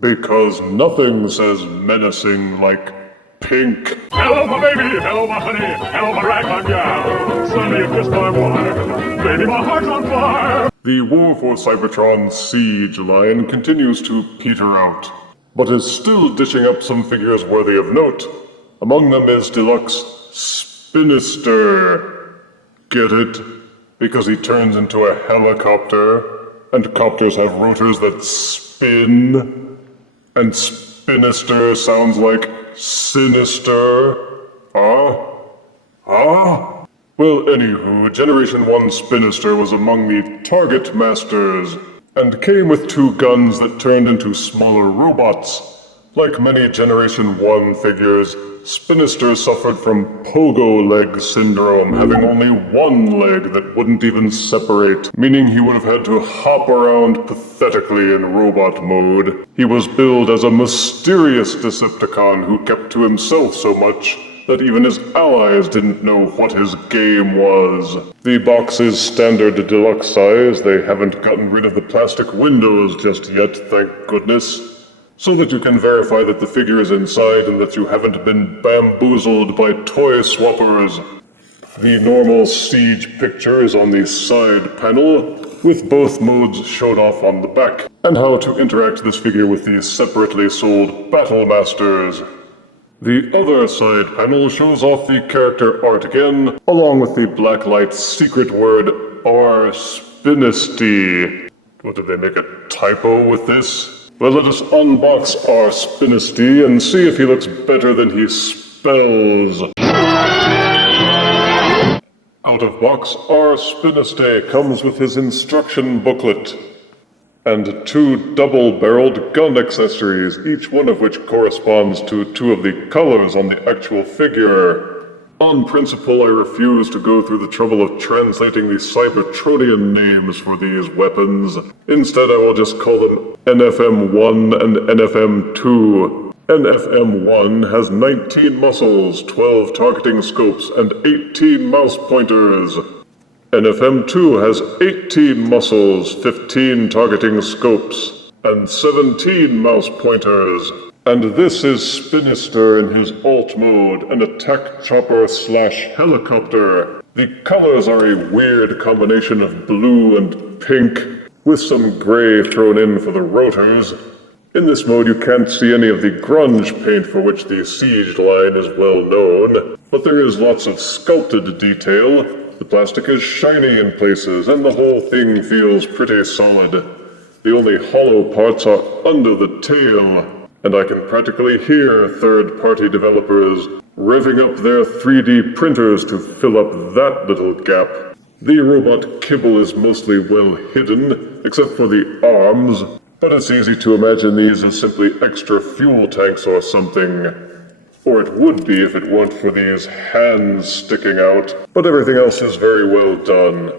Because nothing says menacing like pink. Hello, my baby. Hello, my honey. Hello, my ragtime gal. Suddenly you kissed my wife. Baby, my heart's on fire. The war for Cybertron's siege line continues to peter out, but is still dishing up some figures worthy of note. Among them is Deluxe Spinister. Get it? Because he turns into a helicopter, and copters have rotors that spin, and Spinister sounds like sinister. Well, anywho, Generation 1 Spinister was among the Targetmasters, and came with 2 guns that turned into smaller robots. Like many Generation 1 figures, Spinister suffered from pogo leg syndrome, having only 1 leg that wouldn't even separate, meaning he would have had to hop around pathetically in robot mode. He was billed as a mysterious Decepticon who kept to himself so much that even his allies didn't know what his game was. The box is standard deluxe size. They haven't gotten rid of the plastic windows just yet, thank goodness, so that you can verify that the figure is inside and that you haven't been bamboozled by toy swappers. The normal siege picture is on the side panel, with both modes showed off on the back, and how to interact this figure with the separately sold Battle Masters. The other side panel shows off the character art again, along with the blacklight secret word R-Spinisty. What, did they make a typo with this? Well, let us unbox R-Spinisty and see if he looks better than he spells. Out of box, R-Spinisty comes with his instruction booklet and 2 double-barreled gun accessories, each one of which corresponds to 2 of the colors on the actual figure. On principle, I refuse to go through the trouble of translating the Cybertronian names for these weapons. Instead, I will just call them NFM-1 and NFM-2. NFM-1 has 19 muscles, 12 targeting scopes, and 18 mouse pointers. NFM-2 has 18 muscles, 15 targeting scopes, and 17 mouse pointers. And this is Spinister in his alt mode, an attack chopper / helicopter. The colors are a weird combination of blue and pink, with some gray thrown in for the rotors. In this mode you can't see any of the grunge paint for which the siege line is well known, but there is lots of sculpted detail. The plastic is shiny in places, and the whole thing feels pretty solid. The only hollow parts are under the tail, and I can practically hear third-party developers revving up their 3D printers to fill up that little gap. The robot kibble is mostly well hidden, except for the arms, but it's easy to imagine these as simply extra fuel tanks or something. Or it would be if it weren't for these hands sticking out, but everything else is very well done.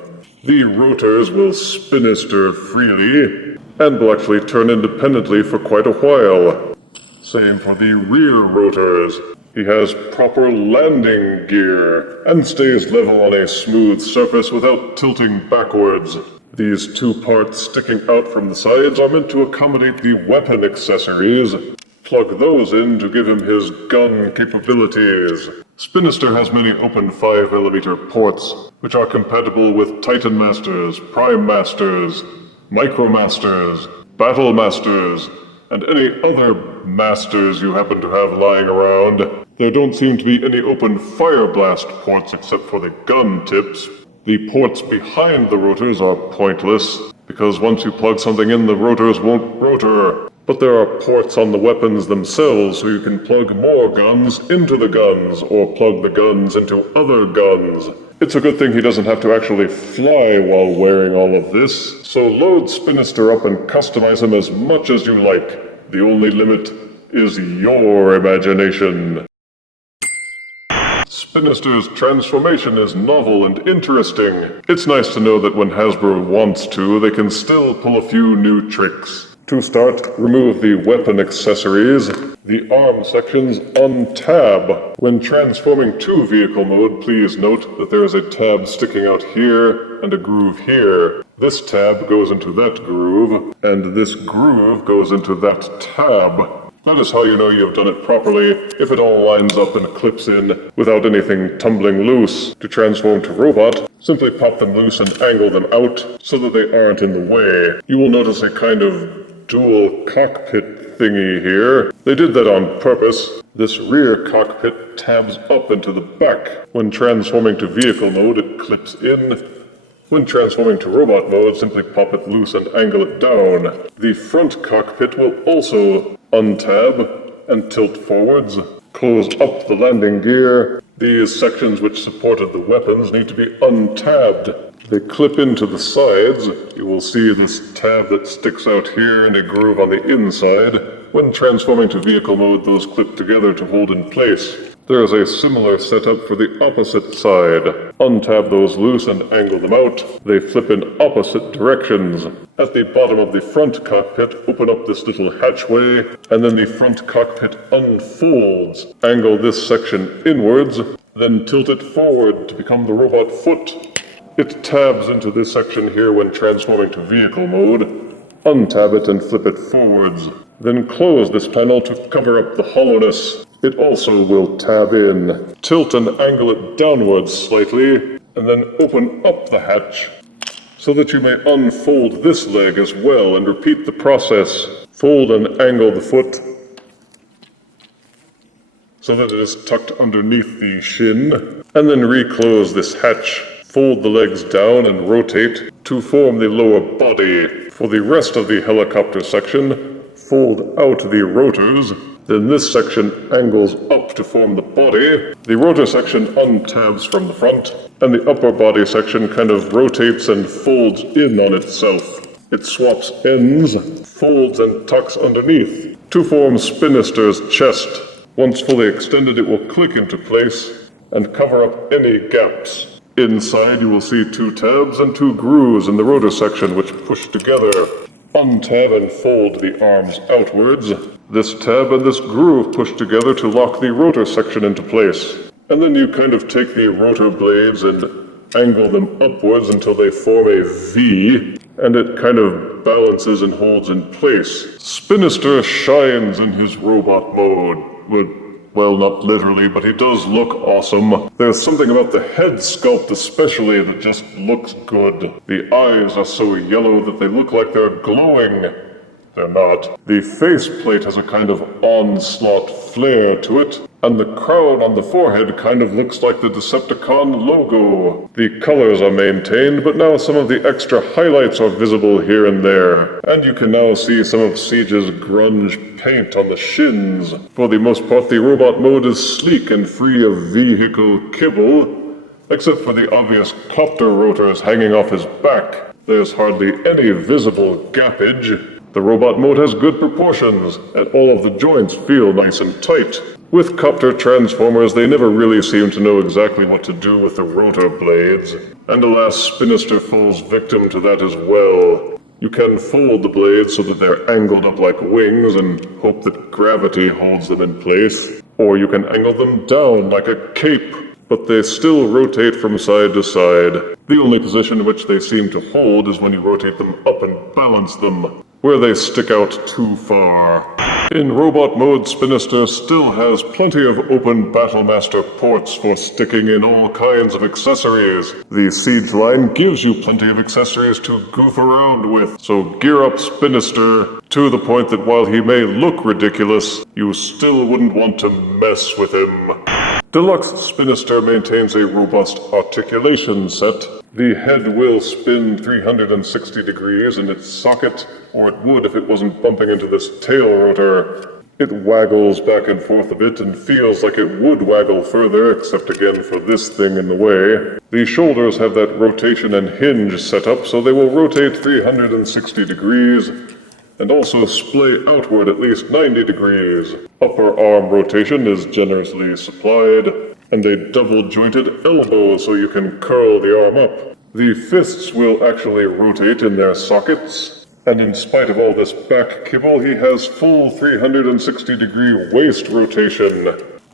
The rotors will spinister freely, and will actually turn independently for quite a while. Same for the rear rotors. He has proper landing gear, and stays level on a smooth surface without tilting backwards. These 2 parts sticking out from the sides are meant to accommodate the weapon accessories. Plug those in to give him his gun capabilities. Spinister has many open 5mm ports, which are compatible with Titan Masters, Prime Masters, Micro Masters, Battle Masters, and any other masters you happen to have lying around. There don't seem to be any open fire blast ports except for the gun tips. The ports behind the rotors are pointless, because once you plug something in, the rotors won't rotor. But there are ports on the weapons themselves, so you can plug more guns into the guns, or plug the guns into other guns. It's a good thing he doesn't have to actually fly while wearing all of this, so load Spinister up and customize him as much as you like. The only limit is your imagination. Spinister's transformation is novel and interesting. It's nice to know that when Hasbro wants to, they can still pull a few new tricks. To start, remove the weapon accessories. The arm sections untab. When transforming to vehicle mode, please note that there is a tab sticking out here and a groove here. This tab goes into that groove, and this groove goes into that tab. That is how you know you have done it properly, if it all lines up and clips in without anything tumbling loose. To transform to robot, simply pop them loose and angle them out so that they aren't in the way. You will notice a kind of dual cockpit thingy here. They did that on purpose. This rear cockpit tabs up into the back. When transforming to vehicle mode, it clips in. When transforming to robot mode, simply pop it loose and angle it down. The front cockpit will also untab and tilt forwards. Close up the landing gear. These sections which supported the weapons need to be untabbed. They clip into the sides. You will see this tab that sticks out here and a groove on the inside. When transforming to vehicle mode, those clip together to hold in place. There is a similar setup for the opposite side. Untab those loose and angle them out. They flip in opposite directions. At the bottom of the front cockpit, open up this little hatchway, and then the front cockpit unfolds. Angle this section inwards, then tilt it forward to become the robot foot. It tabs into this section here when transforming to vehicle mode. Untab it and flip it forwards. Then close this panel to cover up the hollowness. It also will tab in. Tilt and angle it downwards slightly, and then open up the hatch so that you may unfold this leg as well and repeat the process. Fold and angle the foot so that it is tucked underneath the shin, and then reclose this hatch. Fold the legs down and rotate to form the lower body. For the rest of the helicopter section, fold out the rotors. Then this section angles up to form the body. The rotor section untabs from the front, and the upper body section kind of rotates and folds in on itself. It swaps ends, folds and tucks underneath to form Spinister's chest. Once fully extended, it will click into place and cover up any gaps. Inside, you will see two tabs and two grooves in the rotor section which push together. Untab and fold the arms outwards. This tab and this groove push together to lock the rotor section into place. And then you kind of take the rotor blades and angle them upwards until they form a V, and it kind of balances and holds in place. Spinister shines in his robot mode. Well, not literally, but he does look awesome. There's something about the head sculpt especially that just looks good. The eyes are so yellow that they look like they're glowing. They're not. The faceplate has a kind of onslaught flair to it, and the crown on the forehead kind of looks like the Decepticon logo. The colors are maintained, but now some of the extra highlights are visible here and there, and you can now see some of Siege's grunge paint on the shins. For the most part, the robot mode is sleek and free of vehicle kibble, except for the obvious copter rotors hanging off his back. There's hardly any visible gappage. The robot mode has good proportions, and all of the joints feel nice and tight. With copter transformers, they never really seem to know exactly what to do with the rotor blades, and alas, Spinister falls victim to that as well. You can fold the blades so that they're angled up like wings and hope that gravity holds them in place, or you can angle them down like a cape, but they still rotate from side to side. The only position in which they seem to hold is when you rotate them up and balance them, where they stick out too far. In robot mode, Spinister still has plenty of open Battlemaster ports for sticking in all kinds of accessories. The Siege line gives you plenty of accessories to goof around with, so gear up Spinister to the point that while he may look ridiculous, you still wouldn't want to mess with him. Deluxe Spinister maintains a robust articulation set. The head will spin 360 degrees in its socket, or it would if it wasn't bumping into this tail rotor. It waggles back and forth a bit and feels like it would waggle further, except again for this thing in the way. The shoulders have that rotation and hinge set up, so they will rotate 360 degrees, and also splay outward at least 90 degrees. Upper arm rotation is generously supplied, and a double-jointed elbow so you can curl the arm up. The fists will actually rotate in their sockets, And in spite of all this back kibble, he has full 360-degree waist rotation.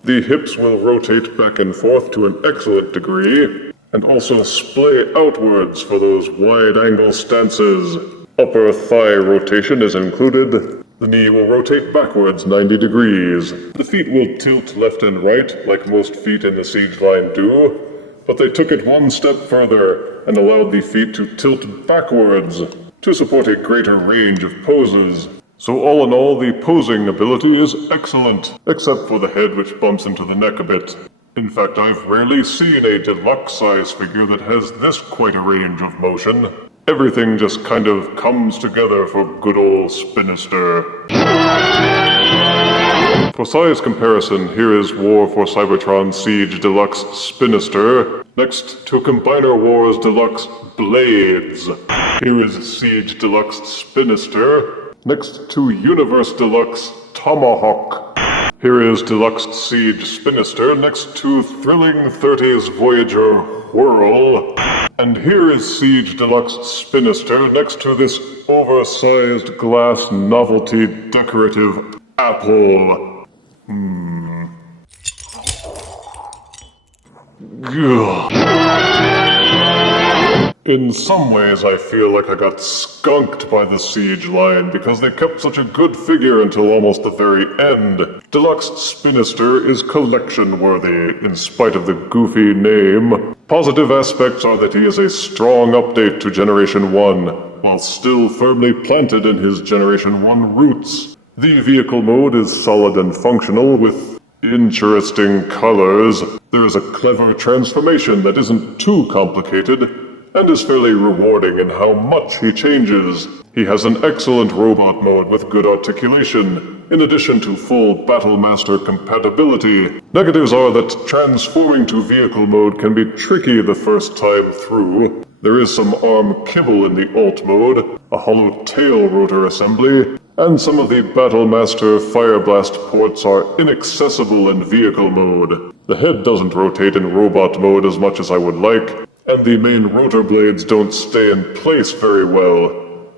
The hips will rotate back and forth to an excellent degree, and also splay outwards for those wide-angle stances. Upper thigh rotation is included. The knee will rotate backwards 90 degrees. The feet will tilt left and right, like most feet in the siege line do, but they took it one step further and allowed the feet to tilt backwards to support a greater range of poses. So all in all, the posing ability is excellent, except for the head which bumps into the neck a bit. In fact, I've rarely seen a deluxe size figure that has this quite a range of motion. Everything just kind of comes together for good old Spinister. For size comparison, here is War for Cybertron Siege Deluxe Spinister, next to Combiner Wars Deluxe Blades. Here is Siege Deluxe Spinister, next to Universe Deluxe Tomahawk. Here is Deluxe Siege Spinister next to Thrilling 30s Voyager Whirl. And here is Siege Deluxe Spinister next to this oversized glass novelty decorative apple. In some ways, I feel like I got skunked by the Siege line because they kept such a good figure until almost the very end. Deluxe Spinister is collection-worthy, in spite of the goofy name. Positive aspects are that he is a strong update to Generation 1, while still firmly planted in his Generation 1 roots. The vehicle mode is solid and functional, with interesting colors. There is a clever transformation that isn't too complicated, and is fairly rewarding in how much he changes. He has an excellent robot mode with good articulation, in addition to full Battlemaster compatibility. Negatives are that transforming to vehicle mode can be tricky the first time through. There is some arm kibble in the alt mode, a hollow tail rotor assembly, and some of the Battlemaster Fireblast ports are inaccessible in vehicle mode. The head doesn't rotate in robot mode as much as I would like, and the main rotor blades don't stay in place very well.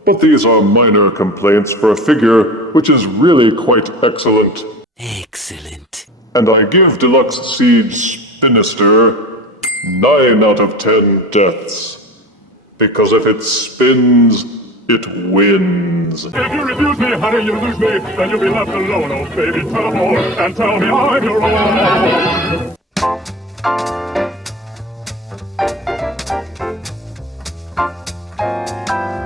But these are minor complaints for a figure which is really quite excellent. Excellent. And I give Deluxe Siege Spinister 9 out of 10 deaths. Because if it spins, it wins. If you refuse me, honey, you lose me. Then you'll be left alone, oh baby. Tell them all and tell me I'm your own.